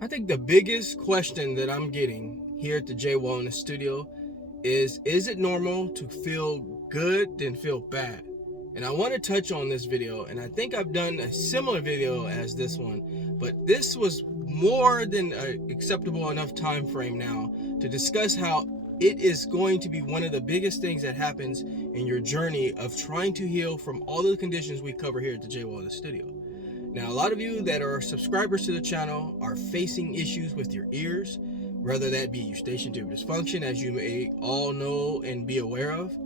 I think the biggest question that I'm getting here at the Jaye Wellness Studio is it normal to feel good then feel bad? And I want to touch on this video, and I think I've done a similar video as this one, but this was more than an acceptable enough time frame now to discuss how it is going to be one of the biggest things that happens in your journey of trying to heal from all the conditions we cover here at the Jaye Wellness Studio. Now, a lot of you that are subscribers to the channel are facing issues with your ears, whether that be eustachian tube dysfunction, as you may all know and be aware of.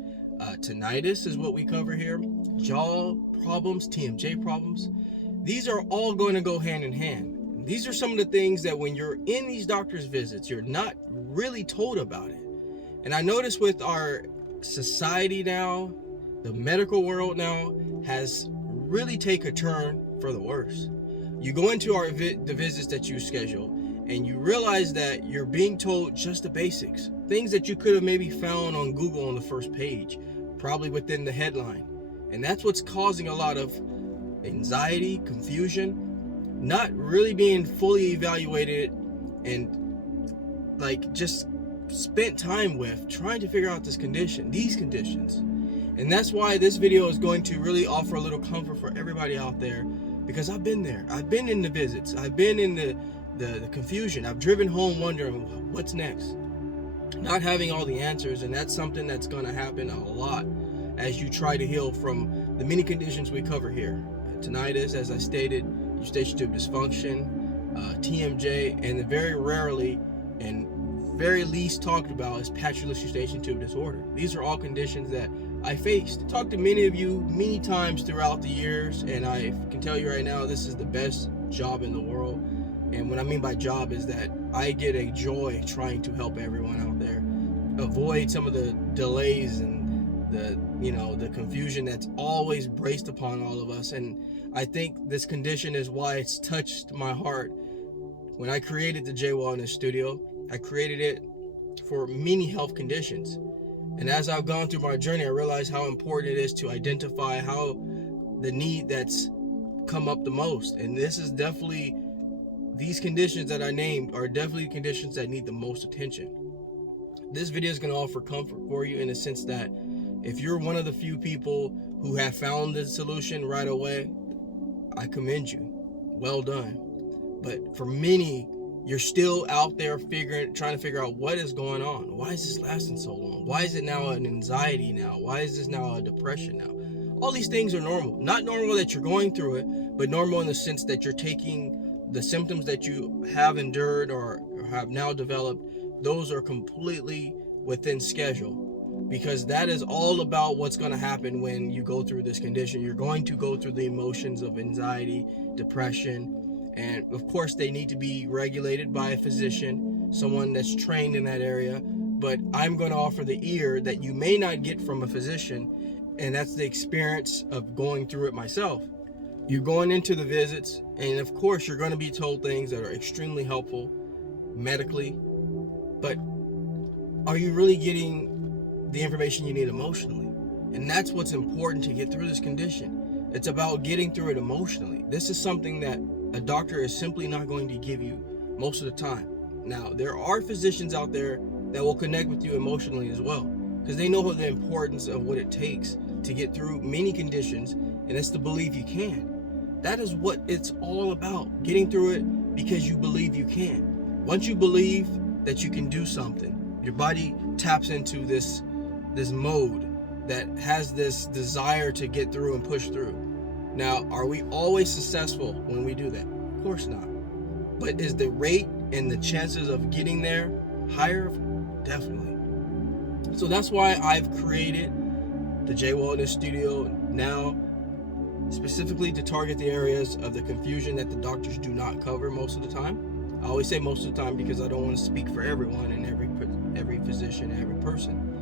Tinnitus is what we cover here. Jaw problems, TMJ problems. These are all going to go hand in hand. These are some of the things that when you're in these doctor's visits, you're not really told about it. And I notice with our society now, the medical world now has really take a turn for the worse. You go into the visits that you schedule and you realize that you're being told just the basics, things that you could have maybe found on Google on the first page, probably within the headline. And that's what's causing a lot of anxiety, confusion, not really being fully evaluated and just spent time with trying to figure out these conditions. And that's why this video is going to really offer a little comfort for everybody out there, because I've been there. I've been in the visits. I've been in the confusion. I've driven home wondering what's next, not having all the answers. And that's something that's going to happen a lot as you try to heal from the many conditions we cover here. Tinnitus, as I stated, eustachian tube dysfunction, TMJ, and very rarely and very least talked about is patulous eustachian tube disorder. These are all conditions that I faced. Talked to many of you many times throughout the years, and I can tell you right now, this is the best job in the world. And what I mean by job is that I get a joy trying to help everyone out there avoid some of the delays and the confusion that's always braced upon all of us. And I think this condition is why it's touched my heart. When I created the Jaye Wellness Studio, I created it for many health conditions. And as I've gone through my journey, I realized how important it is to identify how the need that's come up the most. And this is definitely, these conditions that I named are definitely conditions that need the most attention. This video is going to offer comfort for you in the sense that if you're one of the few people who have found the solution right away, I commend you. Well done. But for many, you're still out there trying to figure out what is going on. Why is this lasting so long? Why is it now an anxiety now? Why is this now a depression now? All these things are normal. Not normal that you're going through it, but normal in the sense that you're taking the symptoms that you have endured or have now developed. Those are completely within schedule, because that is all about what's going to happen when you go through this condition. You're going to go through the emotions of anxiety, depression, and of course they need to be regulated by a physician, someone that's trained in that area. But I'm going to offer the ear that you may not get from a physician, and that's the experience of going through it myself. You're going into the visits, and of course you're going to be told things that are extremely helpful medically, but are you really getting the information you need emotionally? And that's what's important to get through this condition. It's about getting through it emotionally. This is something that a doctor is simply not going to give you most of the time. Now, there are physicians out there that will connect with you emotionally as well, because they know the importance of what it takes to get through many conditions, and it's to believe you can. That is what it's all about, getting through it because you believe you can. Once you believe that you can do something, your body taps into this mode that has this desire to get through and push through. Now, are we always successful when we do that? Of course not. But is the rate and the chances of getting there higher? Definitely. So that's why I've created the Jaye Wellness Studio now, specifically to target the areas of the confusion that the doctors do not cover most of the time. I always say most of the time because I don't want to speak for everyone and every physician and every person.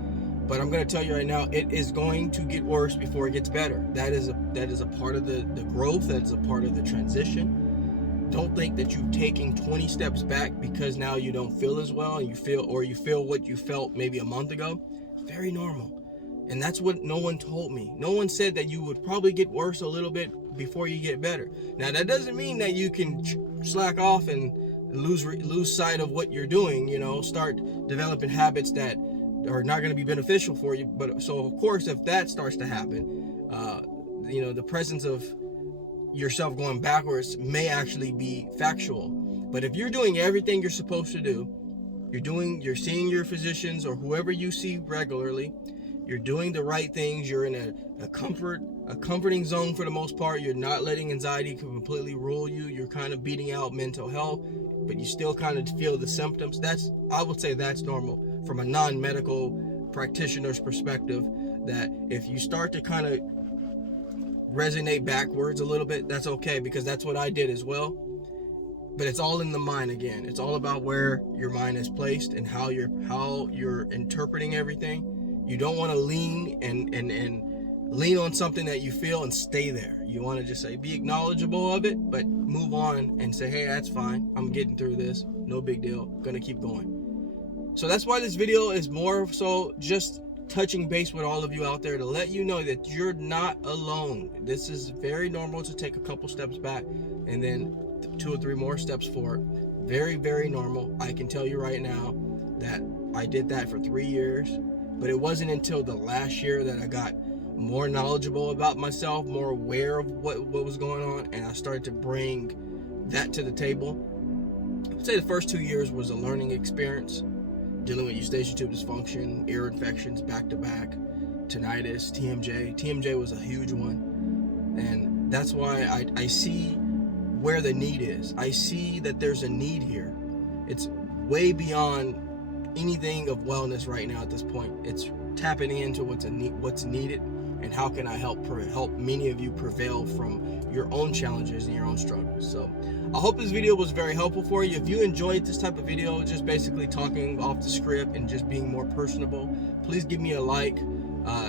But I'm going to tell you right now, it is going to get worse before it gets better. That is a part of the growth. That is a part of the transition. Don't think that you're taking 20 steps back because now you don't feel as well and you feel what you felt maybe a month ago. Very normal. And that's what no one told me. No one said that you would probably get worse a little bit before you get better. Now, that doesn't mean that you can slack off and lose sight of what you're doing. Start developing habits that are not going to be beneficial for you. But so of course, if that starts to happen, the presence of yourself going backwards may actually be factual. But if you're doing everything you're supposed to do, you're seeing your physicians or whoever you see regularly, you're doing the right things, you're in a comforting zone for the most part, you're not letting anxiety completely rule you, you're kind of beating out mental health, but you still kind of feel the symptoms. I would say that's normal from a non-medical practitioner's perspective. That if you start to kind of resonate backwards a little bit, that's okay, because that's what I did as well. But it's all in the mind again. It's all about where your mind is placed and how you're interpreting everything. You don't want to lean and lean on something that you feel and stay there. You want to just be acknowledgeable of it, but move on and say, hey, that's fine. I'm getting through this. No big deal. Gonna keep going. So that's why this video is more so just touching base with all of you out there to let you know that you're not alone. This is very normal to take a couple steps back and then 2 or 3 more steps forward. Very, very normal. I can tell you right now that I did that for 3 years, but it wasn't until the last year that I got more knowledgeable about myself, more aware of what was going on, and I started to bring that to the table. I'd say the first 2 years was a learning experience, dealing with eustachian tube dysfunction, ear infections back to back, tinnitus, TMJ. TMJ was a huge one, and that's why I see where the need is. I see that there's a need here. It's way beyond anything of wellness right now at this point. It's tapping into what's needed, and how can I help many of you prevail from your own challenges and your own struggles. So I hope this video was very helpful for you. If you enjoyed this type of video, just basically talking off the script and just being more personable, please give me a like.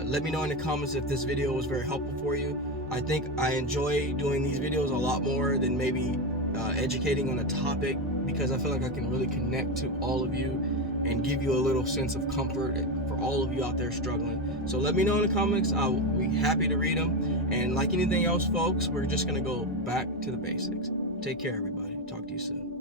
Let me know in the comments if this video was very helpful for you. I think I enjoy doing these videos a lot more than maybe educating on a topic, because I feel like I can really connect to all of you and give you a little sense of comfort for all of you out there struggling. So let me know in the comments. I'll be happy to read them. And like anything else, folks, we're just going to go back to the basics. Take care, everybody. Talk to you soon.